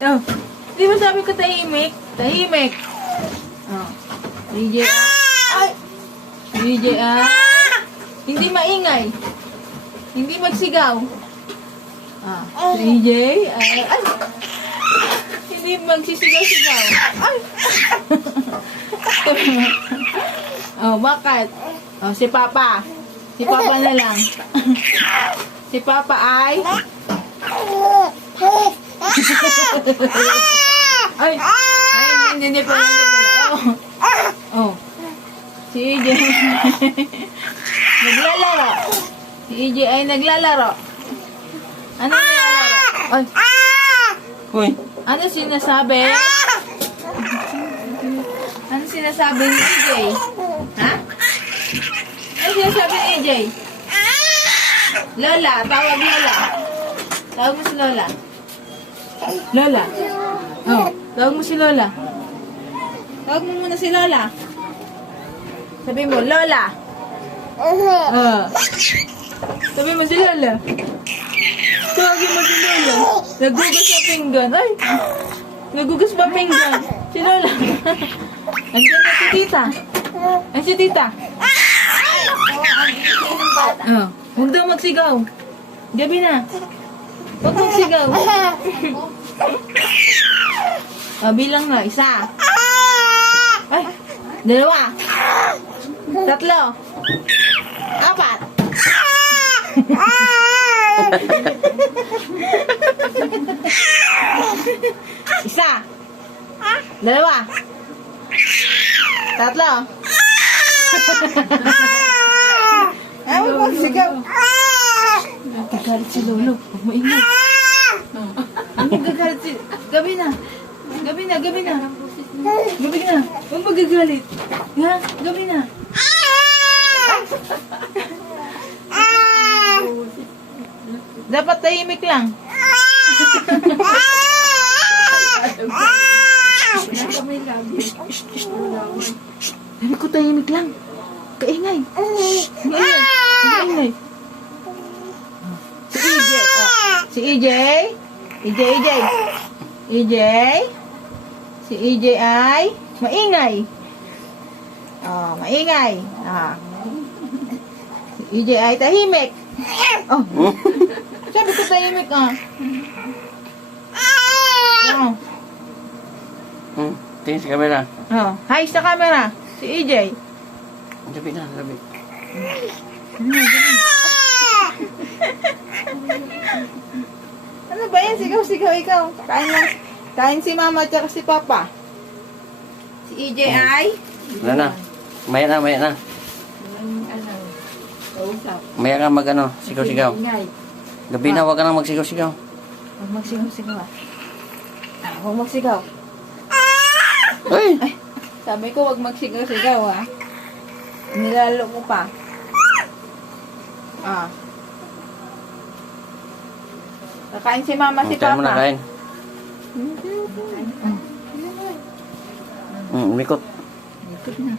Oh, di ba sabi ko tahimik? Tahimik. Oh. DJ, ay! DJ, hindi maingay. Hindi magsigaw. Ah, DJ, ay! Hindi magsisigaw-sigaw. Ay! Oh, bakit? Oh, si Papa. Si Papa na lang. Si Papa ay... Ay! Ay, hindi pala. Oh. Si EJ. Naglalaro. Si EJ ay naglalaro. Ano naglalaro? Ay! Uy, Ano sinasabi? Ano sinasabi ni EJ? Ha? Ano sinasabi ni EJ? Lola, tawag Lola. Tawag mo si Lola. Lola. Oh, tawag mo si Lola. Tawag mo muna si Lola. Sabi mo, Lola. Sabi mo si Lola. Tawagin mo si Lola. Nagugas na pinggan. Ay! Nagugas pa pinggan. Si Lola. Andiyan na si Tita. Ay, si Tita. Oh, huwag daw magsigaw. Gabi na. Huwag magsigaw. Oh, bilang na. Isa. Ay, dalawa. Tatlo. Apat. Isa. Dalawa. Tatlo. Ay, huwag magsigaw. Nagagalit si Lolo. Huwag mo ingay. Nagagalit si... Gabi na. Gabi na, gabi na. Gabi na. Huwag magagalit. Ha? Gabi na. Dapat tahimik lang. Sabi ko tahimik lang. Kaingay. Kaingay. Kaingay. Si EJ. Oh. Si EJ. EJ, EJ. EJ. Si EJ ay maingay. Oh, maingay. Ah. Si EJ ay tahimik. Oh. Sabi ko tahimik ah. Oh. tingin sa camera. Oh. Hi sa camera. Si EJ. Labi na, labi. Ano ba yan? Sigaw-sigaw ikaw. Kain lang. Kain si Mama at si Papa. Si EJ ay? Wala na. Maya na, maya na. Maya ka mag ano, sigaw-sigaw. Gabi na, wag ka na magsigaw-sigaw. Huwag magsigaw-sigaw ah. Huwag magsigaw. Ay! Ay, sabi ko huwag magsigaw-sigaw ah. Nilalo mo pa. Ah. Kakain si Mama, si Tayo mo na Papa. kain. Umikot. Ikot na.